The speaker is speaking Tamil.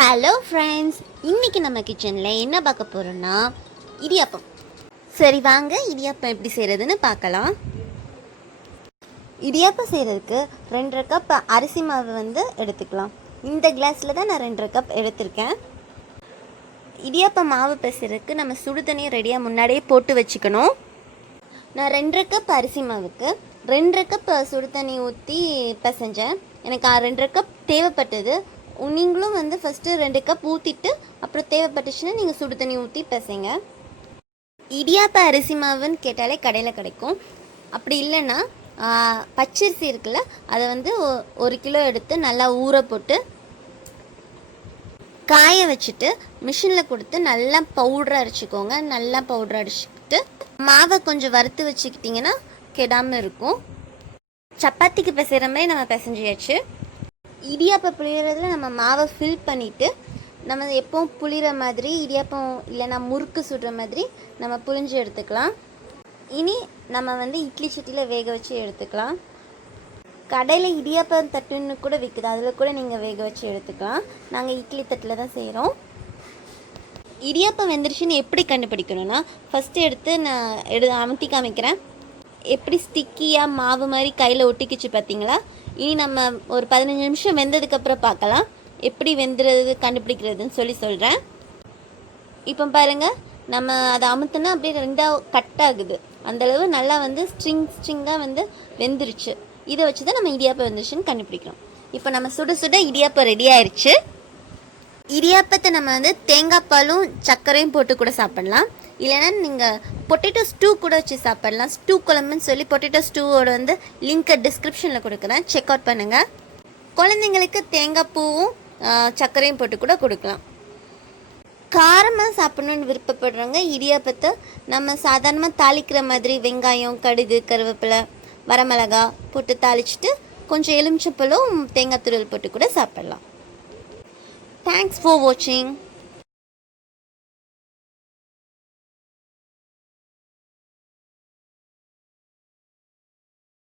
ஹலோ ஃப்ரெண்ட்ஸ், இன்றைக்கி நம்ம கிச்சனில் என்ன பார்க்க போகிறோன்னா இடியாப்பம். சரி வாங்க இடியாப்பம் எப்படி செய்கிறதுன்னு பார்க்கலாம். இடியாப்பம் செய்கிறதுக்கு 2.5 கப் அரிசி மாவு எடுத்துக்கலாம். இந்த கிளாஸில் தான் நான் 2.5 கப் எடுத்திருக்கேன். இடியாப்பம் மாவு பிசைறதுக்கு நம்ம சுடு தண்ணியை ரெடியாக முன்னாடியே போட்டு வச்சுக்கணும். நான் 2.5 கப் அரிசி மாவுக்கு 2.5 கப் சுடு தண்ணி ஊற்றி பிசைஞ்சேன். எனக்கு 2.5 கப் தேவைப்பட்டது. நீங்களும் ஃபஸ்ட்டு 2 கப் ஊற்றிட்டு அப்புறம் தேவைப்பட்டுச்சுன்னா நீங்கள் சுடு தண்ணி ஊற்றி பிசைங்க. இடியாப்ப அரிசி மாவுன்னு கேட்டாலே கடையில் கிடைக்கும். அப்படி இல்லைன்னா பச்சரிசி இருக்குல்ல, அதை 1 கிலோ எடுத்து நல்லா ஊற போட்டு காய வச்சுட்டு மிஷினில் கொடுத்து நல்லா பவுடர் அரைச்சிக்கோங்க. நல்லா பவுடர் அரைச்சிக்கிட்டு மாவை கொஞ்சம் வறுத்து வச்சுக்கிட்டிங்கன்னா கெடாமல் இருக்கும். சப்பாத்திக்கு பிசைகிற மாதிரி நம்ம பிசைஞ்சியாச்சு. இடியாப்பம் புளியறதுல நம்ம மாவை ஃபில் பண்ணிவிட்டு நம்ம எப்போவும் புளிகிற மாதிரி இடியாப்பம் இல்லைனா முறுக்கு சுடுற மாதிரி நம்ம புளிஞ்சு எடுத்துக்கலாம். இனி நம்ம இட்லி சட்டியில் வேக வச்சு எடுத்துக்கலாம். கடையில் இடியாப்பம் தட்டுன்னு கூட விற்குது, அதில் கூட நீங்கள் வேக வச்சு எடுத்துக்கலாம். நாங்கள் இட்லி தட்டில் தான் செய்கிறோம். இடியாப்பம் வெந்துருச்சுன்னு எப்படி கண்டுபிடிக்கணும்னா, ஃபஸ்ட்டு எடுத்து நான் அமுத்தி காமிக்கிறேன். எப்படி ஸ்டிக்கியாக மாவு மாதிரி கையில் ஒட்டிக்கிச்சு பார்த்தீங்களா? இனி நம்ம ஒரு 15 நிமிஷம் வெந்ததுக்கப்புறம் பார்க்கலாம் எப்படி வெந்துறது கண்டுபிடிக்கிறதுன்னு சொல்கிறேன். இப்போ பாருங்கள், நம்ம அதை அமுத்துனா அப்படியே 2ஆக கட் ஆகுது. அந்தளவு நல்லா ஸ்ட்ரிங்காக வெந்துருச்சு. இதை வச்சு தான் நம்ம இடியாப்பம் வெந்துருச்சுன்னு கண்டுபிடிக்கிறோம். இப்போ நம்ம சுட சுட இடியாப்பம் ரெடி ஆயிடுச்சு. இடியாப்பத்தை நம்ம தேங்காய் பாலும் சர்க்கரையும் போட்டு கூட சாப்பிட்லாம். இல்லைன்னா நீங்கள் பொட்டேட்டோ ஸ்டூ கூட வச்சு சாப்பிட்லாம். ஸ்டூ குழம்புன்னு சொல்லி பொட்டேட்டோ ஸ்டூவோட லிங்க்கை டிஸ்கிரிப்ஷனில் கொடுக்குறேன், செக் அவுட் பண்ணுங்கள். குழந்தைங்களுக்கு தேங்காய் பூவும் சர்க்கரையும் போட்டு கூட கொடுக்கலாம். காரமாக சாப்பிட்ணுன்னு விருப்பப்படுறவங்க இடியாப்பத்தை நம்ம சாதாரணமாக தாளிக்கிற மாதிரி வெங்காயம், கடுகு, கருவேப்பிலை, வரமிளகா போட்டு தாளிச்சிட்டு கொஞ்சம் எலுமிச்சப்பழம், தேங்காய் துருவல் போட்டு கூட சாப்பிட்லாம். Thanks for watching.